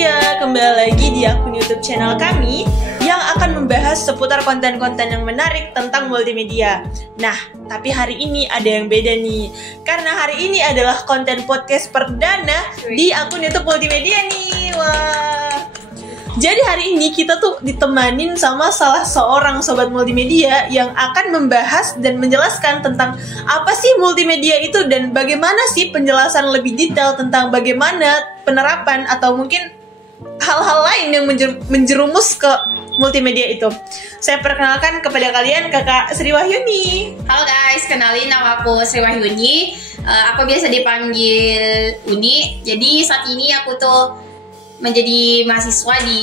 multimedia, kembali lagi di akun YouTube channel kami yang akan membahas seputar konten-konten yang menarik tentang multimedia. Nah, tapi hari ini ada yang beda nih, karena hari ini adalah konten podcast perdana di akun YouTube multimedia nih. Wah. Jadi hari ini kita tuh ditemanin sama salah seorang sobat multimedia yang akan membahas dan menjelaskan tentang apa sih multimedia itu dan bagaimana sih penjelasan lebih detail tentang bagaimana penerapan atau mungkin hal-hal lain yang menjerumus ke multimedia itu. Saya perkenalkan kepada kalian Kakak Sri Wahyuni. Halo guys, kenalin nama aku Sri Wahyuni. Aku biasa dipanggil Uni. Jadi saat ini aku tuh menjadi mahasiswa di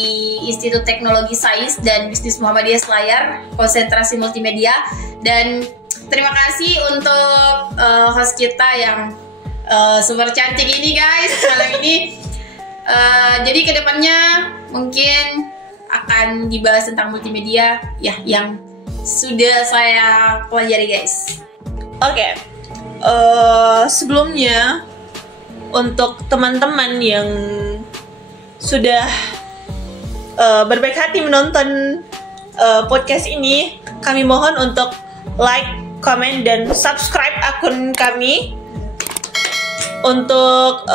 Institut Teknologi Sains dan Bisnis Muhammadiyah Selayar, konsentrasi multimedia. Dan terima kasih untuk host kita yang super cantik ini guys malam ini. Jadi kedepannya mungkin akan dibahas tentang multimedia ya yang sudah saya pelajari guys. Oke. Sebelumnya untuk teman-teman yang sudah berbaik hati menonton podcast ini, kami mohon untuk like, comment, dan subscribe akun kami untuk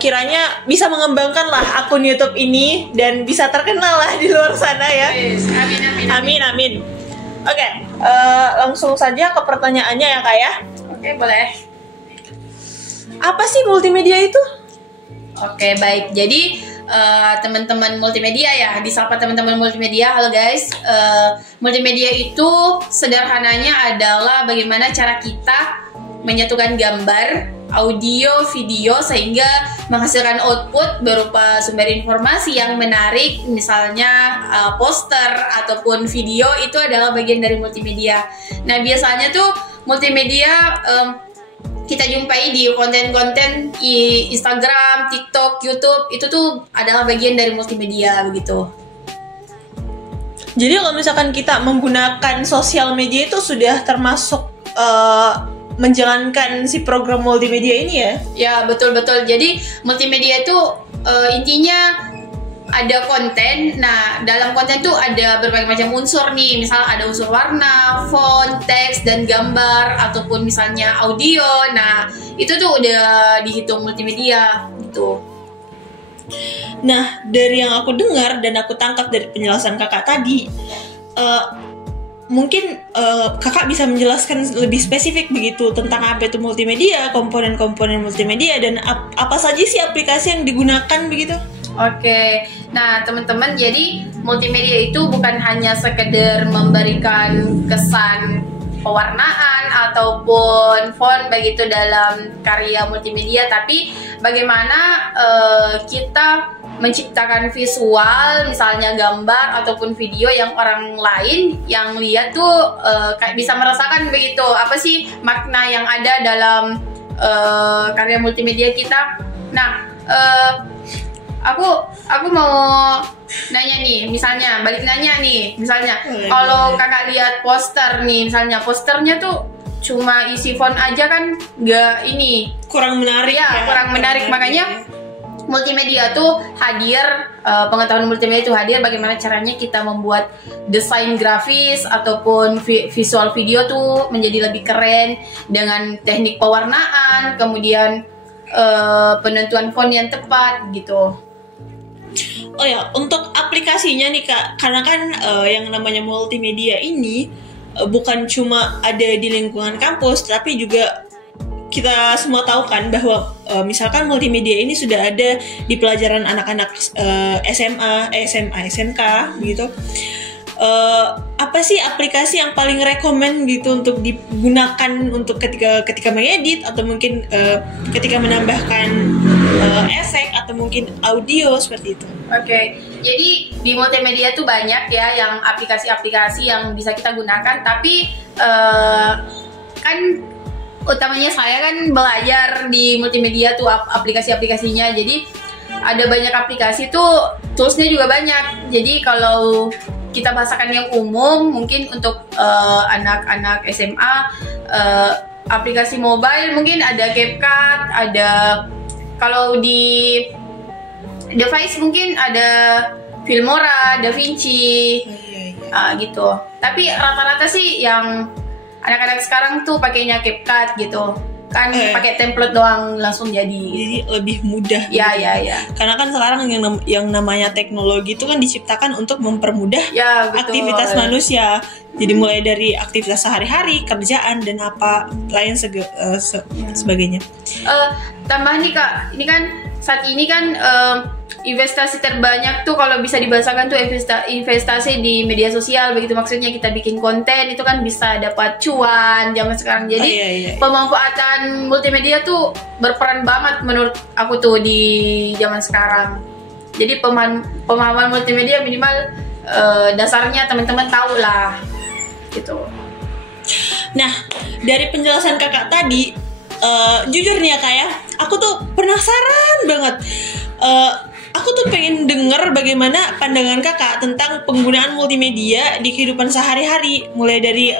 kiranya bisa mengembangkan lah akun YouTube ini dan bisa terkenal lah di luar sana ya. Yes, amin. Oke, langsung saja ke pertanyaannya ya Kak ya. Oke, boleh. Apa sih multimedia itu? Oke, baik. Jadi teman-teman multimedia ya, disapa teman-teman multimedia. Halo guys, multimedia itu sederhananya adalah bagaimana cara kita menyatukan gambar, audio, video sehingga menghasilkan output berupa sumber informasi yang menarik, misalnya poster ataupun video. Itu adalah bagian dari multimedia. Nah, biasanya tuh multimedia kita jumpai di konten-konten di Instagram, TikTok, YouTube. Itu tuh adalah bagian dari multimedia begitu. Jadi kalau misalkan kita menggunakan sosial media itu sudah termasuk menjalankan si program multimedia ini ya? Ya, betul-betul. Jadi multimedia itu intinya ada konten. Nah, dalam konten tuh ada berbagai macam unsur nih. Misal ada unsur warna, font, teks, dan gambar, ataupun misalnya audio. Nah, itu tuh udah dihitung multimedia gitu. Nah, dari yang aku dengar dan aku tangkap dari penjelasan kakak tadi, mungkin kakak bisa menjelaskan lebih spesifik begitu tentang apa itu multimedia, komponen-komponen multimedia, dan apa saja sih aplikasi yang digunakan begitu? Oke, nah teman-teman, jadi multimedia itu bukan hanya sekedar memberikan kesan pewarnaan ataupun font begitu dalam karya multimedia, tapi bagaimana kita menciptakan visual, misalnya gambar ataupun video yang orang lain yang lihat tuh kayak bisa merasakan begitu apa sih makna yang ada dalam karya multimedia kita. Nah, aku mau nanya nih, misalnya balik nanya nih, misalnya kalau kakak lihat poster nih, misalnya posternya tuh cuma isi font aja kan nggak ini, kurang menarik ya, kurang menarik. Makanya multimedia tuh hadir, pengetahuan multimedia itu hadir bagaimana caranya kita membuat desain grafis ataupun visual video tuh menjadi lebih keren dengan teknik pewarnaan, kemudian penentuan font yang tepat gitu. Oh ya, untuk aplikasinya nih Kak, karena kan yang namanya multimedia ini bukan cuma ada di lingkungan kampus, tapi juga kita semua tahu kan bahwa misalkan multimedia ini sudah ada di pelajaran anak-anak SMA, SMK gitu. Apa sih aplikasi yang paling rekomen gitu untuk digunakan untuk ketika mengedit atau mungkin ketika menambahkan efek atau mungkin audio seperti itu? Oke, jadi di multimedia tuh banyak ya yang aplikasi-aplikasi yang bisa kita gunakan, tapi kan utamanya saya kan belajar di multimedia tuh aplikasi-aplikasinya. Jadi ada banyak aplikasi tuh, toolsnya juga banyak. Jadi kalau kita bahasakan yang umum, mungkin untuk anak-anak SMA, aplikasi mobile mungkin ada CapCut, ada kalau di device mungkin ada Filmora, DaVinci, gitu. Tapi rata-rata sih yang anak-anak sekarang tuh pakainya CapCut gitu. Kan pakai template doang langsung jadi lebih mudah ya gitu. ya. Karena kan sekarang yang namanya teknologi itu kan diciptakan untuk mempermudah aktivitas manusia. Jadi mulai dari aktivitas sehari-hari, kerjaan dan apa lain sebagainya. Tambah nih Kak, ini kan saat ini kan investasi terbanyak tuh kalau bisa dibahasakan tuh investasi di media sosial, begitu maksudnya kita bikin konten itu kan bisa dapat cuan zaman sekarang. Jadi pemanfaatan multimedia tuh berperan banget menurut aku tuh di zaman sekarang. Jadi pemahaman multimedia minimal dasarnya teman-teman tahu lah gitu. Nah, dari penjelasan kakak tadi, jujur nih ya Kak ya, aku tuh penasaran banget. Aku tuh pengen denger bagaimana pandangan kakak tentang penggunaan multimedia di kehidupan sehari-hari, mulai dari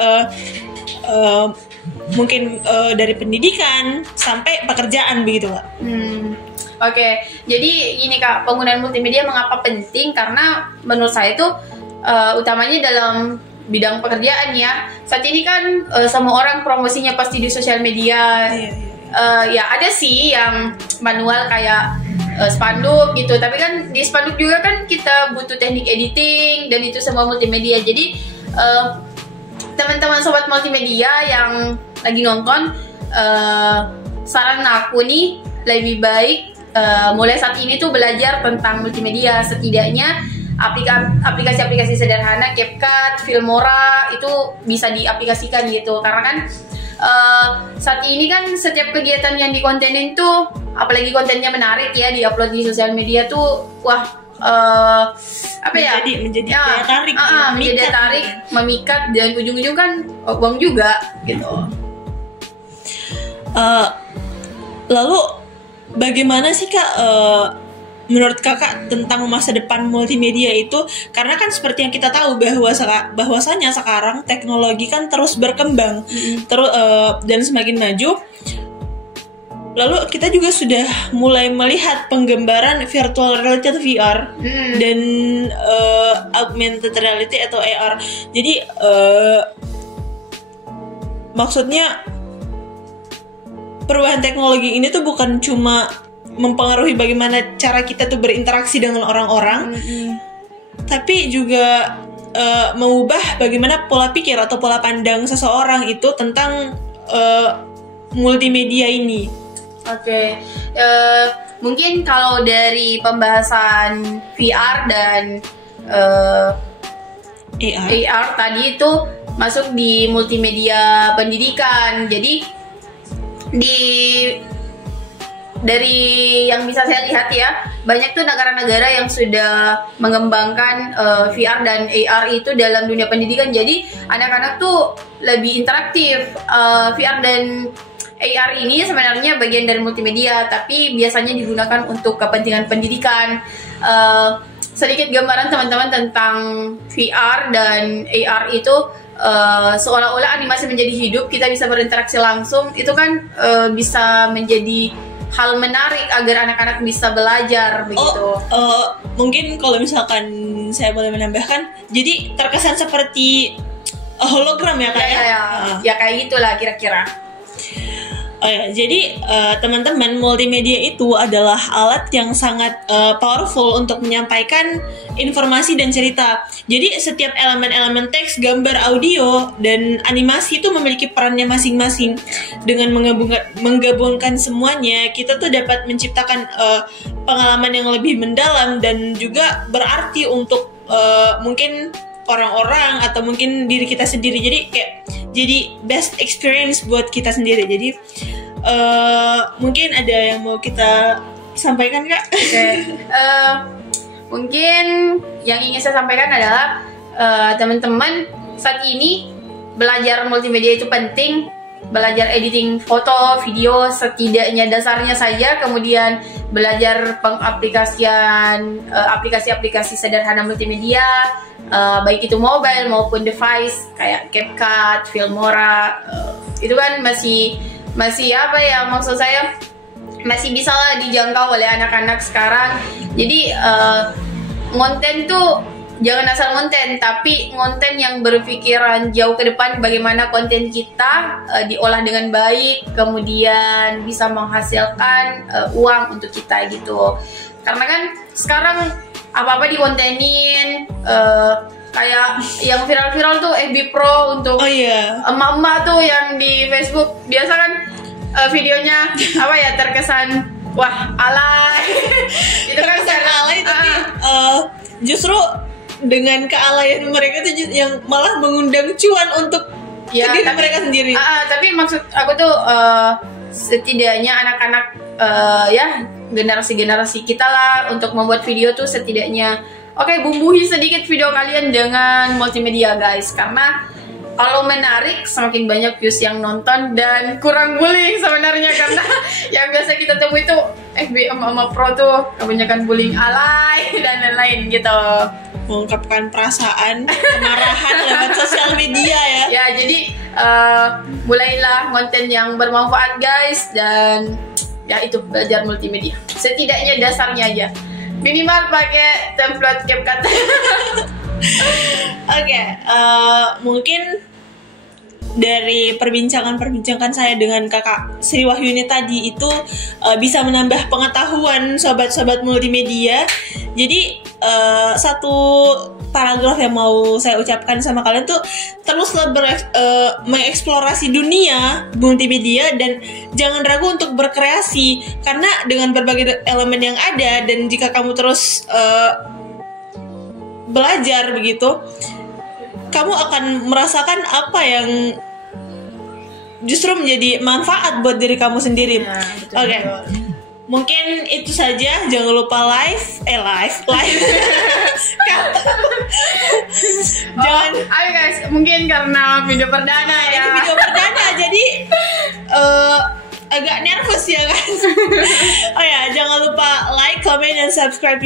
mungkin dari pendidikan sampai pekerjaan begitu Kak. Oke, jadi ini Kak, penggunaan multimedia mengapa penting? Karena menurut saya itu utamanya dalam bidang pekerjaan ya. Saat ini kan semua orang promosinya pasti di sosial media. Ya ada sih yang manual kayak spanduk gitu, tapi kan di spanduk juga kan kita butuh teknik editing dan itu semua multimedia. Jadi teman-teman sobat multimedia yang lagi nonton, saran aku nih lebih baik mulai saat ini tuh belajar tentang multimedia. Setidaknya aplikasi-aplikasi sederhana, CapCut, Filmora itu bisa diaplikasikan gitu. Karena kan saat ini kan setiap kegiatan yang dikontenin tuh, apalagi kontennya menarik ya, diupload di sosial media tuh, wah menjadi daya tarik, menjadi daya tarik, memikat, dan ujung-ujung kan uang juga gitu. Lalu bagaimana sih Kak menurut kakak tentang masa depan multimedia itu? Karena kan seperti yang kita tahu bahwasanya sekarang teknologi kan terus berkembang, dan semakin maju. Lalu kita juga sudah mulai melihat penggambaran virtual reality atau VR dan augmented reality atau AR. Jadi maksudnya perubahan teknologi ini tuh bukan cuma mempengaruhi bagaimana cara kita tuh berinteraksi dengan orang-orang, tapi juga mengubah bagaimana pola pikir atau pola pandang seseorang itu tentang multimedia ini. Oke, mungkin kalau dari pembahasan VR dan AR tadi itu masuk di multimedia pendidikan. Jadi dari yang bisa saya lihat ya, banyak tuh negara-negara yang sudah mengembangkan VR dan AR itu dalam dunia pendidikan. Jadi anak-anak tuh lebih interaktif. VR dan AR ini sebenarnya bagian dari multimedia, tapi biasanya digunakan untuk kepentingan pendidikan. Sedikit gambaran teman-teman tentang VR dan AR itu, seolah-olah animasi menjadi hidup, kita bisa berinteraksi langsung. Itu kan bisa menjadi hal menarik agar anak-anak bisa belajar begitu. Mungkin kalau misalkan saya boleh menambahkan, jadi terkesan seperti hologram ya Kak ya? Ya kayak gitulah kira-kira. Jadi teman-teman, multimedia itu adalah alat yang sangat powerful untuk menyampaikan informasi dan cerita. Jadi setiap elemen-elemen teks, gambar, audio, dan animasi itu memiliki perannya masing-masing. Dengan menggabungkan semuanya, kita tuh dapat menciptakan pengalaman yang lebih mendalam dan juga berarti untuk mungkin orang-orang atau mungkin diri kita sendiri. Jadi best experience buat kita sendiri. Jadi mungkin ada yang mau kita sampaikan Kak? Mungkin yang ingin saya sampaikan adalah teman-teman saat ini belajar multimedia itu penting. Belajar editing foto, video, setidaknya dasarnya saja. Kemudian belajar pengaplikasian aplikasi-aplikasi sederhana multimedia, baik itu mobile maupun device kayak CapCut, Filmora. Itu kan masih apa ya, maksud saya masih bisa lah dijangkau oleh anak-anak sekarang. Jadi konten tuh jangan asal konten, tapi konten yang berpikiran jauh ke depan, bagaimana konten kita diolah dengan baik, kemudian bisa menghasilkan uang untuk kita gitu. Karena kan sekarang apa-apa dikontenin, kayak yang viral-viral tuh FB Pro untuk emak-emak tuh yang di Facebook biasa kan videonya apa ya, terkesan wah alay. Itu kan alay, tapi justru dengan kealayan mereka tuh yang malah mengundang cuan untuk diri mereka sendiri. Tapi maksud aku tuh setidaknya anak-anak ya generasi-generasi kita lah untuk membuat video tuh setidaknya bumbuhi sedikit video kalian dengan multimedia guys, karena kalau menarik semakin banyak views yang nonton dan kurang bullying sebenarnya, karena yang biasa kita temui itu FB emak-emak pro tuh kebanyakan bullying alay dan lain-lain gitu. Mengungkapkan perasaan, kemarahan lewat sosial media ya. Ya, jadi mulailah konten yang bermanfaat guys, dan ya itu belajar multimedia. Setidaknya dasarnya aja. Minimal pakai template CapCut. Mungkin dari perbincangan saya dengan kakak Sri Wahyuni tadi itu bisa menambah pengetahuan sobat-sobat multimedia. Jadi satu paragraf yang mau saya ucapkan sama kalian tuh, teruslah mengeksplorasi dunia multimedia dan jangan ragu untuk berkreasi, karena dengan berbagai elemen yang ada dan jika kamu terus belajar begitu, kamu akan merasakan apa yang justru menjadi manfaat buat diri kamu sendiri. Mungkin itu saja. Jangan lupa live. Jangan. Ayo guys, mungkin karena video perdana ya. Ini video perdana, jadi agak nervous ya guys. Jangan lupa like, comment, dan subscribe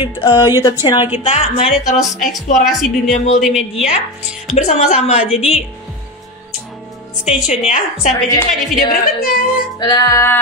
YouTube channel kita. Mari terus eksplorasi dunia multimedia bersama-sama. Jadi stay tune ya. Sampai jumpa di video berikutnya. Dadah.